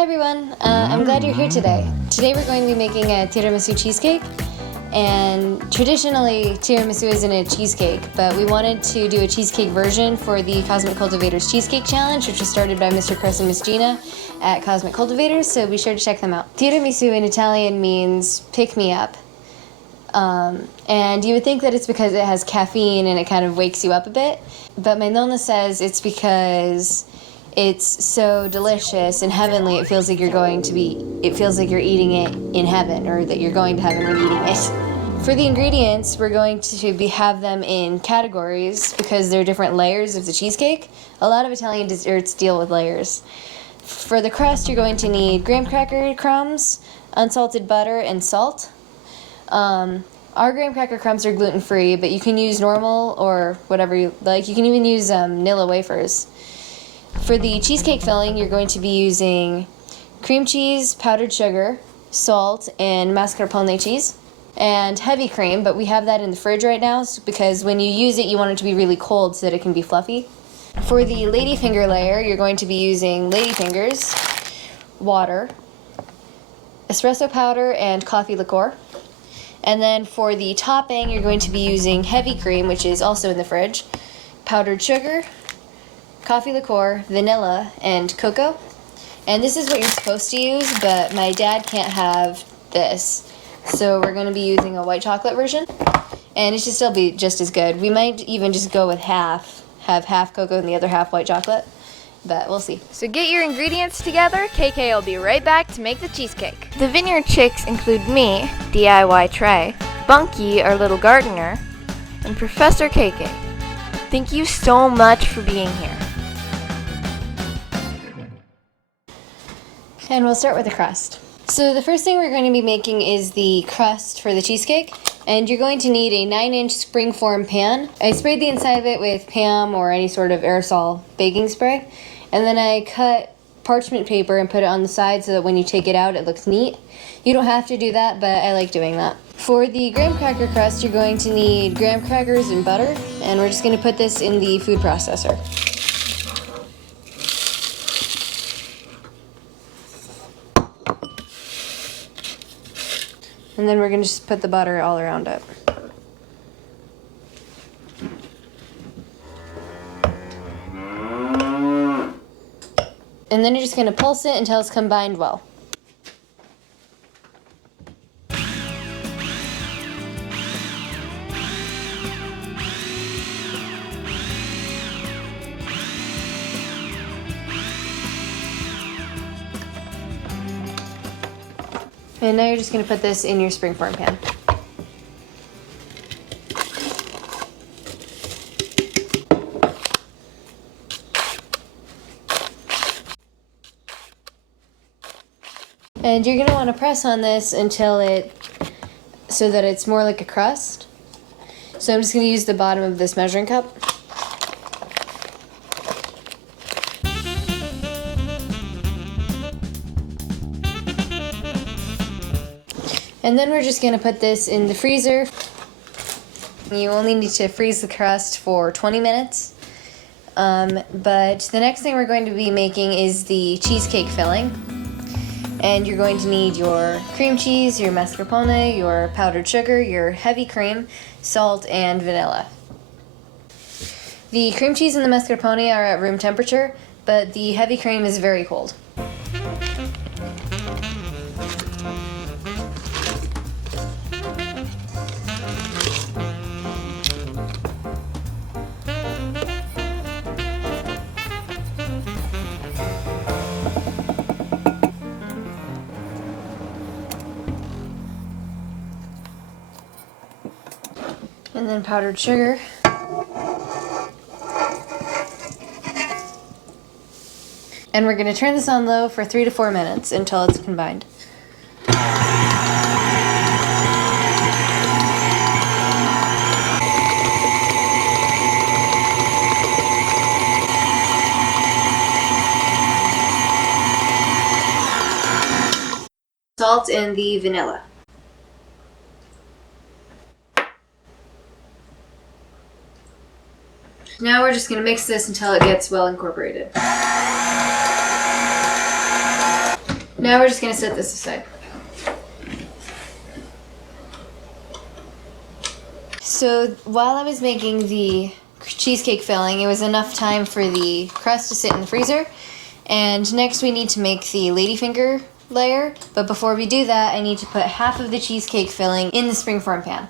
Hi everyone, I'm glad you're here today. Today we're going to be making a tiramisu cheesecake, and traditionally tiramisu isn't a cheesecake, but we wanted to do a cheesecake version for the Cosmic Cultivators Cheesecake Challenge, which was started by Mr. Crust and Miss Gina at Cosmic Cultivators, so be sure to check them out. Tiramisu in Italian means pick me up, and you would think that it's because it has caffeine and it kind of wakes you up a bit, but my Nonna says it's because it's so delicious and heavenly, it feels like you're eating it in heaven, or that you're going to heaven when eating it. For the ingredients, we're going to have them in categories because they're different layers of the cheesecake. A lot of Italian desserts deal with layers. For the crust, you're going to need graham cracker crumbs, unsalted butter, and salt. Our graham cracker crumbs are gluten-free, but you can use normal or whatever you like. You can even use Nilla wafers. For the cheesecake filling, you're going to be using cream cheese, powdered sugar, salt, and mascarpone cheese, and heavy cream, but we have that in the fridge right now because when you use it, you want it to be really cold so that it can be fluffy. For the ladyfinger layer, you're going to be using ladyfingers, water, espresso powder, and coffee liqueur. And then for the topping, you're going to be using heavy cream, which is also in the fridge, powdered sugar, coffee liqueur, vanilla, and cocoa. And this is what you're supposed to use, but my dad can't have this, so we're going to be using a white chocolate version, and it should still be just as good. We might even just go with have half cocoa and the other half white chocolate, but we'll see. So get your ingredients together. KK will be right back to make the cheesecake. The Vineyard Chicks include me, DIY Trey, Bunky, our little gardener, and Professor KK. Thank you so much for being here. And we'll start with the crust. So the first thing we're going to be making is the crust for the cheesecake, and you're going to need a 9-inch springform pan. I sprayed the inside of it with Pam or any sort of aerosol baking spray, and then I cut parchment paper and put it on the side so that when you take it out it looks neat. You don't have to do that, but I like doing that. For the graham cracker crust, you're going to need graham crackers and butter, and we're just going to put this in the food processor. And then we're going to just put the butter all around it. And then you're just going to pulse it until it's combined well. And now you're just going to put this in your springform pan. And you're going to want to press on this so that it's more like a crust. So I'm just going to use the bottom of this measuring cup. And then we're just going to put this in the freezer. You only need to freeze the crust for 20 minutes. But the next thing we're going to be making is the cheesecake filling. And you're going to need your cream cheese, your mascarpone, your powdered sugar, your heavy cream, salt, and vanilla. The cream cheese and the mascarpone are at room temperature, but the heavy cream is very cold. And then powdered sugar. And we're going to turn this on low for 3 to 4 minutes until it's combined. Salt and the vanilla. Now we're just going to mix this until it gets well incorporated. Now we're just gonna set this aside. So while I was making the cheesecake filling, it was enough time for the crust to sit in the freezer. And next we need to make the ladyfinger layer. But before we do that, I need to put half of the cheesecake filling in the springform pan.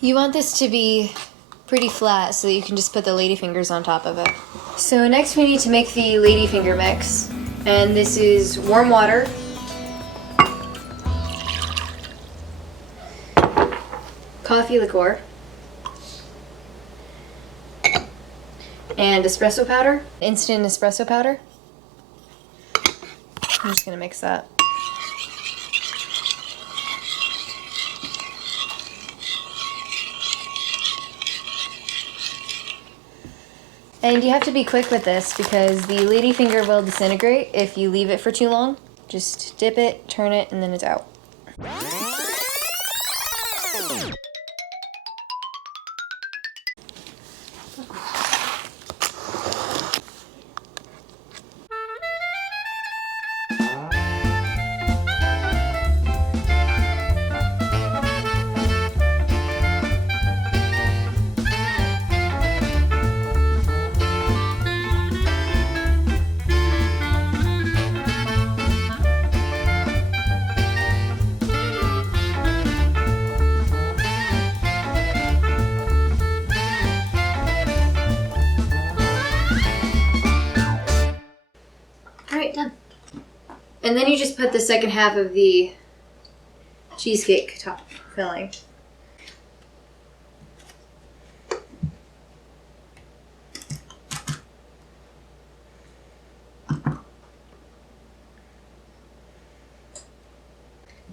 You want this to be pretty flat so that you can just put the ladyfingers on top of it. So next we need to make the ladyfinger mix. And this is warm water, coffee liqueur, and espresso powder, instant espresso powder. I'm just gonna mix that. And you have to be quick with this because the ladyfinger will disintegrate if you leave it for too long. Just dip it, turn it, and then it's out. Alright, done. And then you just put the second half of the cheesecake top filling.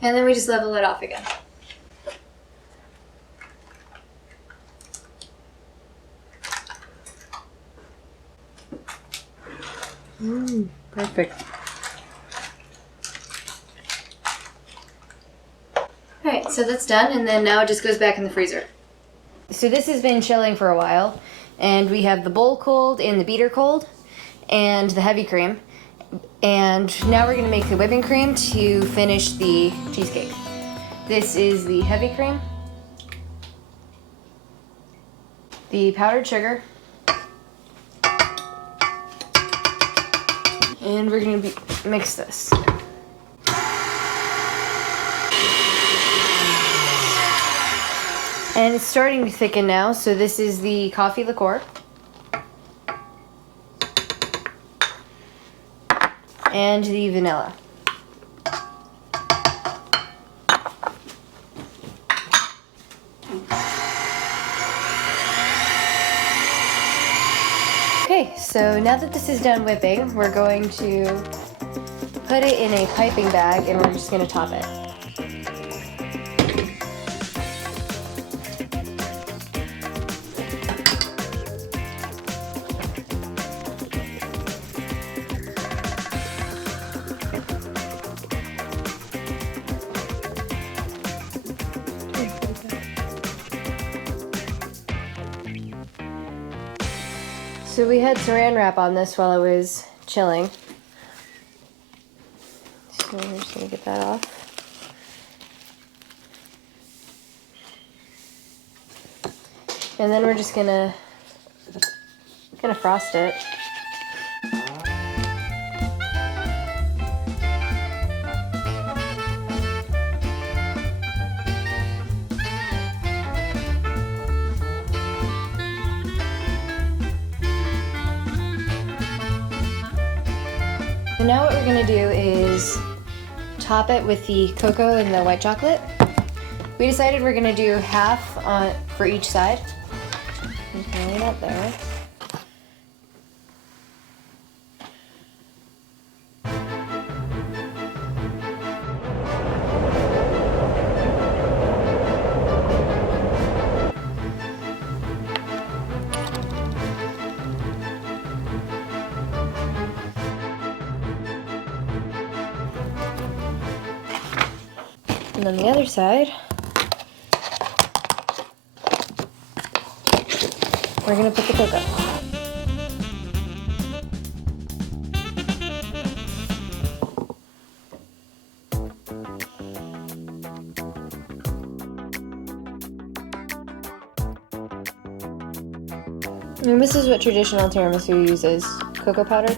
And then we just level it off again. Perfect. Alright, so that's done, and then now it just goes back in the freezer. So this has been chilling for a while, and we have the bowl cold and the beater cold, and the heavy cream. And now we're going to make the whipping cream to finish the cheesecake. This is the heavy cream, the powdered sugar, and we're going to mix this. And it's starting to thicken now, so this is the coffee liqueur. And the vanilla. Okay, so now that this is done whipping, we're going to put it in a piping bag and we're just going to top it. So we had saran wrap on this while it was chilling. So we're just gonna get that off. And then we're just gonna frost it. So now what we're going to do is top it with the cocoa and the white chocolate. We decided we're going to do half for each side. Just gonna lay that there. And then the other side, we're gonna put the cocoa. And this is what traditional tiramisu uses, cocoa powder.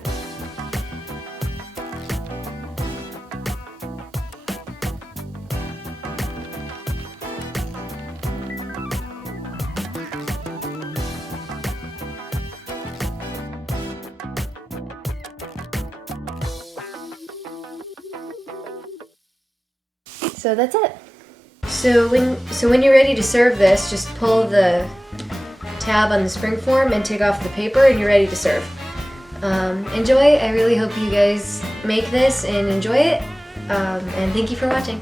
So that's it. So when you're ready to serve this, just pull the tab on the spring form and take off the paper and you're ready to serve. Enjoy. I really hope you guys make this and enjoy it. And thank you for watching.